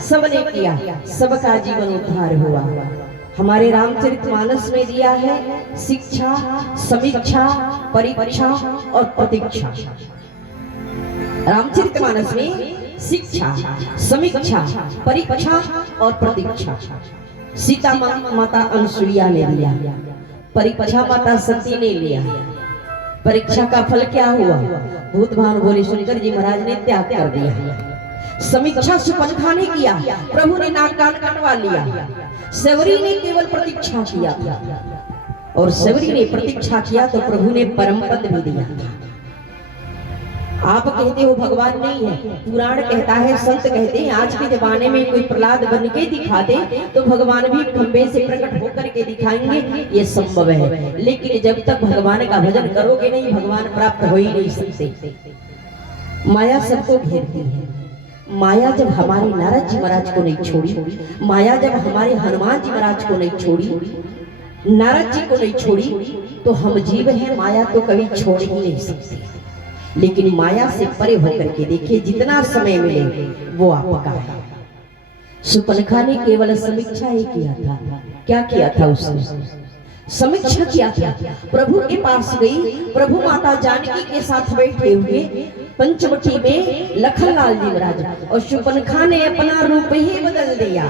सबने किया, सबका जीवन उद्धार हुआ। हमारे रामचरितमानस में दिया है शिक्षा, समीक्षा, परीक्षा और प्रतीक्षा। रामचरितमानस में शिक्षा, समीक्षा, परीक्षा और प्रतीक्षा सीता माता अनुसुईया ने लिया, परीक्षा माता सती ने लिया। परीक्षा का फल क्या हुआ? भूत भान भोले शंकर जी महाराज ने त्याग कर दिया। समीक्षा सुपनखा ने किया, प्रभु ने नाक कान कटवा लिया। सेवरी ने केवल प्रतीक्षा किया था, और सेवरी ने प्रतीक्षा किया तो प्रभु ने परम पद भी दिया था। आप कहते हो भगवान नहीं है, पुराण कहता है, संत कहते हैं आज के जमाने में कोई प्रहलाद बन के दिखा दे तो भगवान भी खंबे से प्रकट होकर के दिखाएंगे, ये संभव है। लेकिन जब तक भगवान का भजन करोगे नहीं, भगवान प्राप्त हो ही नहीं सकते। माया सबको घेरती है। माया जब हमारे नारद जी महाराज को नहीं छोड़ी, माया जब हमारे हनुमान जी महाराज को नहीं छोड़ी, नारद जी को नहीं छोड़ी, तो हम जीव हैं, माया तो कभी छोड़ ही नहीं सकते। लेकिन माया से परे होकर के देखिए, जितना समय मिले वो आपका है। सुपनखा ने केवल समीक्षा ही किया था। क्या किया था उसने? समीक्षा किया था। प्रभु के पास गई, प्रभु माता जानकी के साथ बैठे हुए पंचवटी में लखनलाल जी महाराज, और सुपनखा ने अपना रूप ही बदल दिया।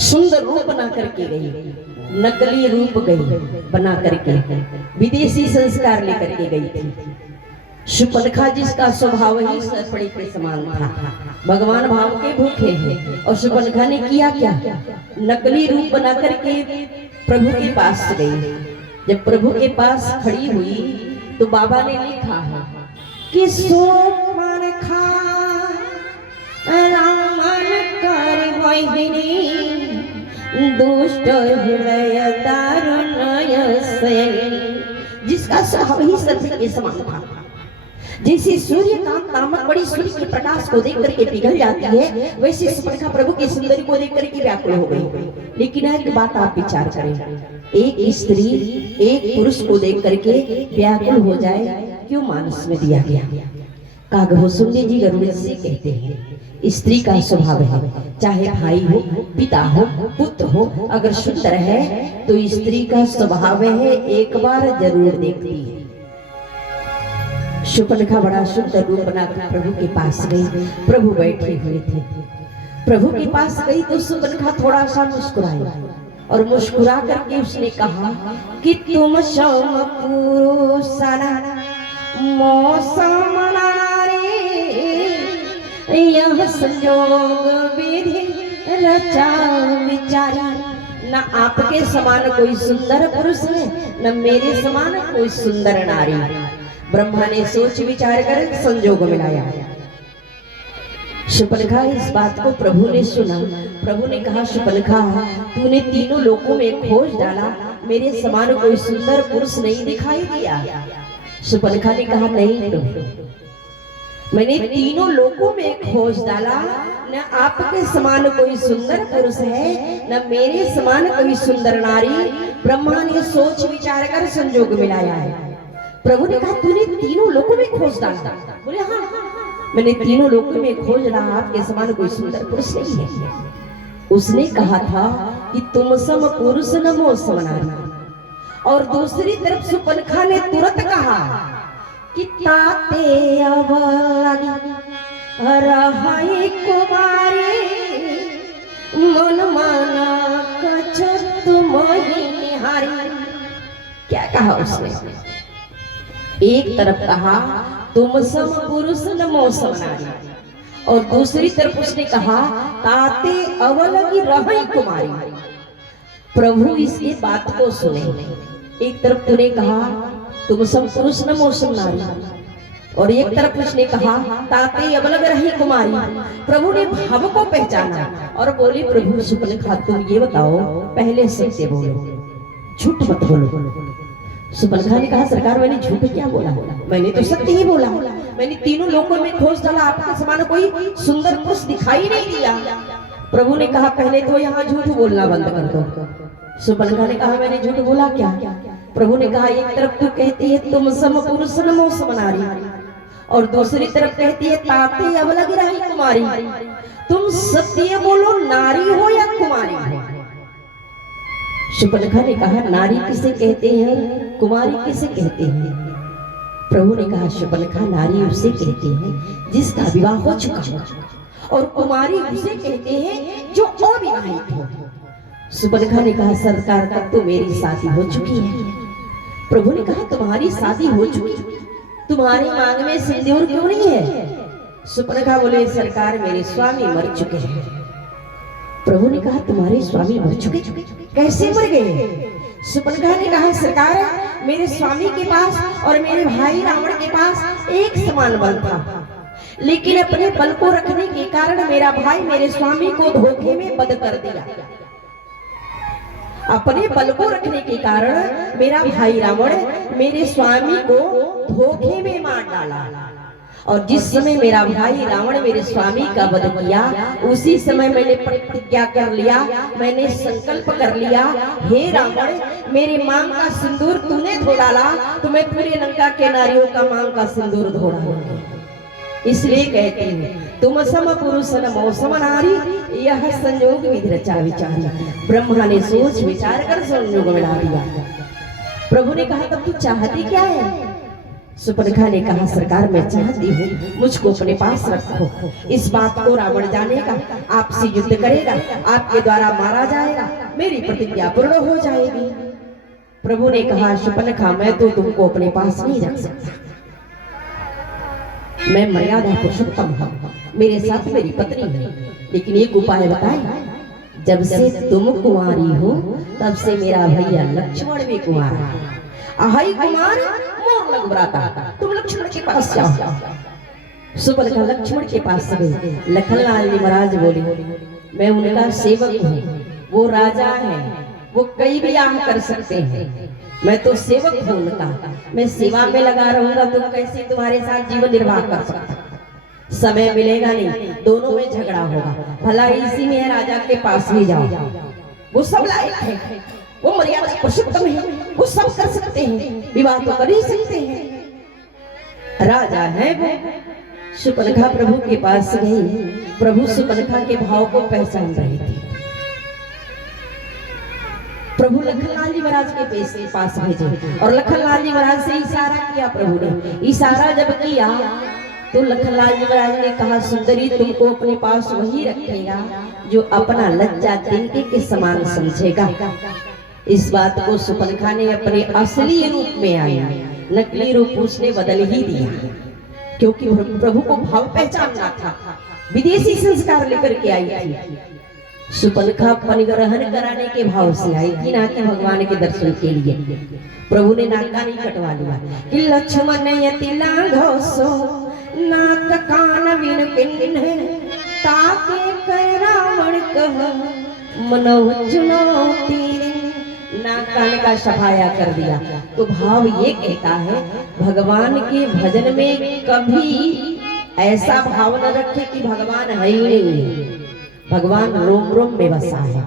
सुंदर रूप बना करके गई, नकली रूप गई बना करके, विदेशी संस्कार लेकर के गई थी। सुपनखा जिसका स्वभाव ही सरपड़ी के समान था, भगवान भाव के भूखे हैं, और सुपनखा ने किया क्या? नकली रूप बना करके प्रभु के पास गई। जब प्रभु के पास खड़ी हुई तो बाबा ने लिखा है कि सुपनखा रामन कर वहिनी दुष्ट हृदय दारुण से, जिसका स्वभाव ही सर्प के समान था। जैसे सूर्य का नामक बड़ी सूर्य के प्रकाश को देख करके पिघल जाती है, वैसे सुपनखा प्रभु की सुंदरी को देख करके व्याकुल हो गई। लेकिन एक बात आप विचार करें, एक स्त्री एक पुरुष को देख करके व्याकुल हो जाए, क्यों मानस में दिया गया? कागभूषुंडी जी गरुड़ से कहते हैं, स्त्री का स्वभाव है, चाहे भाई हो, पिता हो, पुत्र हो, अगर सुंदर है तो स्त्री का स्वभाव है एक बार जरूर देखती है। सुपनखा बड़ा सुंदर रूप बनाकर प्रभु के पास गई। प्रभु बैठे हुए थे, प्रभु के पास गई तो सुपनखा थोड़ा सा मुस्कुराई, और मुस्कुरा करके उसने कहा कि तुम सम पुरुषना मौसम यह संयोग विधि रचा विचारी। न आपके समान कोई सुंदर पुरुष है, न मेरे समान कोई सुंदर नारी। ब्रह्मा ने सोच विचार कर संजोग मिलाया। सुपनखा इस बात को प्रभु ने सुना। प्रभु ने कहा, सुपनखा तूने तीनों लोकों में खोज डाला, मेरे समान कोई सुंदर पुरुष नहीं दिखाई दिया। सुपनखा ने कहा, नहीं तो मैंने तीनों लोकों में खोज डाला, न आपके समान कोई सुंदर पुरुष है, न मेरे समान कोई सुंदर नारी। ब्रह्मा ने सोच विचार कर संजोग मिलाया है। प्रभु ने कहा, तूने तीनों लोकों में खोज डाला? बोले हाँ, मैंने तीनों लोकों में खोज डाला, आपके समान कोई सुंदर पुरुष नहीं है। उसने कहा था कि तुम सम पुरुष नमो समनारी, और दूसरी तरफ सुपनखा ने तुरंत कहा कि ताते अवलगी रहाई कुमारी मन माना कछ तुम ही निहारी। क्या कहा उसने? एक तरफ कहा तुम सम पुरुष नमो समनारी, और दूसरी तरफ उसने कहा ताते अवलगी रहाई कुमारी। प्रभु इसकी बात को सुने। एक तरफ तूने कहा तुम सब पुरुष नमो समनारी, और एक तरफ उसने कहा ताते अवलग रही कुमारी। प्रभु ने भाव को पहचाना और बोले, प्रभु सुपनखा तुम ये बताओ, पहले सत्य बोलो, झूठ मत बोलो। सुपनखा ने कहा, सरकार मैंने झूठ क्या बोला? मैंने तो सत्य ही बोला। मैंने तीनों लोकों में खोज डाला, आपके समान कोई सुंदर पुरुष दिखाई नहीं दिया। प्रभु ने कहा, पहले तो यहाँ झूठ बोलना बंद कर दो। सुपनखा ने कहा, मैंने झूठ बोला क्या? प्रभु ने कहा, एक तरफ तू कहती है तुम सम पुरुष नमो समनारी, और दूसरी तरफ कहती है ताते अब लग रही कुमारी, तुम सत्य बोलो नारी हो या कुमारी हो। शूर्पणखा ने कहा नारी किसे कहते हैं, कुमारी किसे कहते हैं। प्रभु ने कहा शूर्पणखा नारी उसे कहते हैं जिसका विवाह हो चुका हो, और कुमारी उसे कहते हैं जो अविवाहित हो। शूर्पणखा ने कहा सरकार तब तो मेरी शादी हो चुकी है। प्रभु ने कहा तुम्हारी शादी हो चुकी, तुम्हारी मांग में सिंदूर क्यों नहीं है। शूर्पणखा बोले सरकार मेरे स्वामी मर चुके हैं। प्रभु ने कहा तुम्हारे स्वामी मर चुके, कैसे मर गए। शूर्पणखा ने कहा सरकार मेरे स्वामी के पास और मेरे भाई रावण के पास एक समान बल था, लेकिन अपने बल को रखने के कारण मेरा भाई मेरे स्वामी को धोखे में बंद कर दिया। अपने बल को रखने के कारण मेरा भाई रावण मेरे स्वामी को धोखे में मार डाला, और जिस समय मेरा भाई रावण मेरे स्वामी का वध किया उसी समय मैंने प्रतिज्ञा कर लिया, मैंने संकल्प कर लिया हे रावण मेरे मांग का सिंदूर तूने धो डाला तो मैं पूरे लंका के नारियों का मांग का सिंदूर धो डालूंगी। इसलिए कहते हैं तुम सम पुरुष नमो सम नारी, यह संयोग विधि रचा विचारी। ब्रह्मा ने सोच विचार कर संयोग मिला दिया। प्रभु ने कहा तब तू चाहती क्या है। शूर्पणखा ने कहा सरकार मैं चाहती हूँ मुझको अपने पास रखो, इस बात को रावण जानेगा, आपसे युद्ध करेगा, आपके द्वारा मारा जाएगा, मेरी प्रतिज्ञा पूर्ण हो जाएगी। प्रभु ने कहा शूर्पणखा मैं तो तुमको अपने पास नहीं रख सकता, मैं मर्यादा पुरुषोत्तम हूँ, मेरे साथ मेरी पत्नी है, लेकिन एक उपाय बताए जब से तुम कुंवारी हो तब से मेरा भैया लक्ष्मण भी कुंवारा है। अहाई कुमार मोर लग बराता, तुम लक्ष्मण के पास जाओ। शूर्पणखा लक्ष्मण के पास गई। लखनलाल जी महाराज बोले मैं उनका सेवक हूँ, वो राजा है, वो कई ब्याह कर सकते हैं, मैं तो सेवक हूँ उनका, मैं सेवा में लगा रहूंगा तो कैसे तुम्हारे साथ जीवन निर्वाह कर सकता। समय मिलेगा नहीं, दोनों में झगड़ा होगा, भला इसी में राजा के पास भी जाओ, वो सब लायक है, वो मर्यादा पुरुषोत्तम है, वो सब कर सकते हैं, विवाह तो कर ही सकते हैं, राजा है वो। शूर्पणखा प्रभु के पास गई। प्रभु शूर्पणखा के भाव को पहचान रहे थे। प्रभु लखनलाल जी महाराज के पास भेजे और लखनलाल जी महाराज से इशारा किया। प्रभु ने इशारा जब किया तो लखनलाल जी महाराज ने कहा सुंदरी तुमको अपने पास वही रखेगा जो अपना लज्जा तिनके के समान समझेगा। इस बात को शूर्पणखा ने अपने असली रूप में आया, नकली रूप उसने बदल ही दिया, क्योंकि प्रभु को भाव पहचानना था, विदेशी संस्कार लेकर के आई थी। शूर्पणखा परिग्रहण कराने के भाव से आई थी, ना कि भगवान के दर्शन के लिए। प्रभु ने नाका नहीं कटवा लिया कि लक्ष्मण यति लाघव सो नाक कान बिन पिन ताके कर रावण कह मनव चुनौती, नाक कान का सफाया कर दिया। तो भाव ये कहता है भगवान के भजन में कभी ऐसा भाव न रखे कि भगवान है ही नहीं, भगवान रोम रोम में बसा है।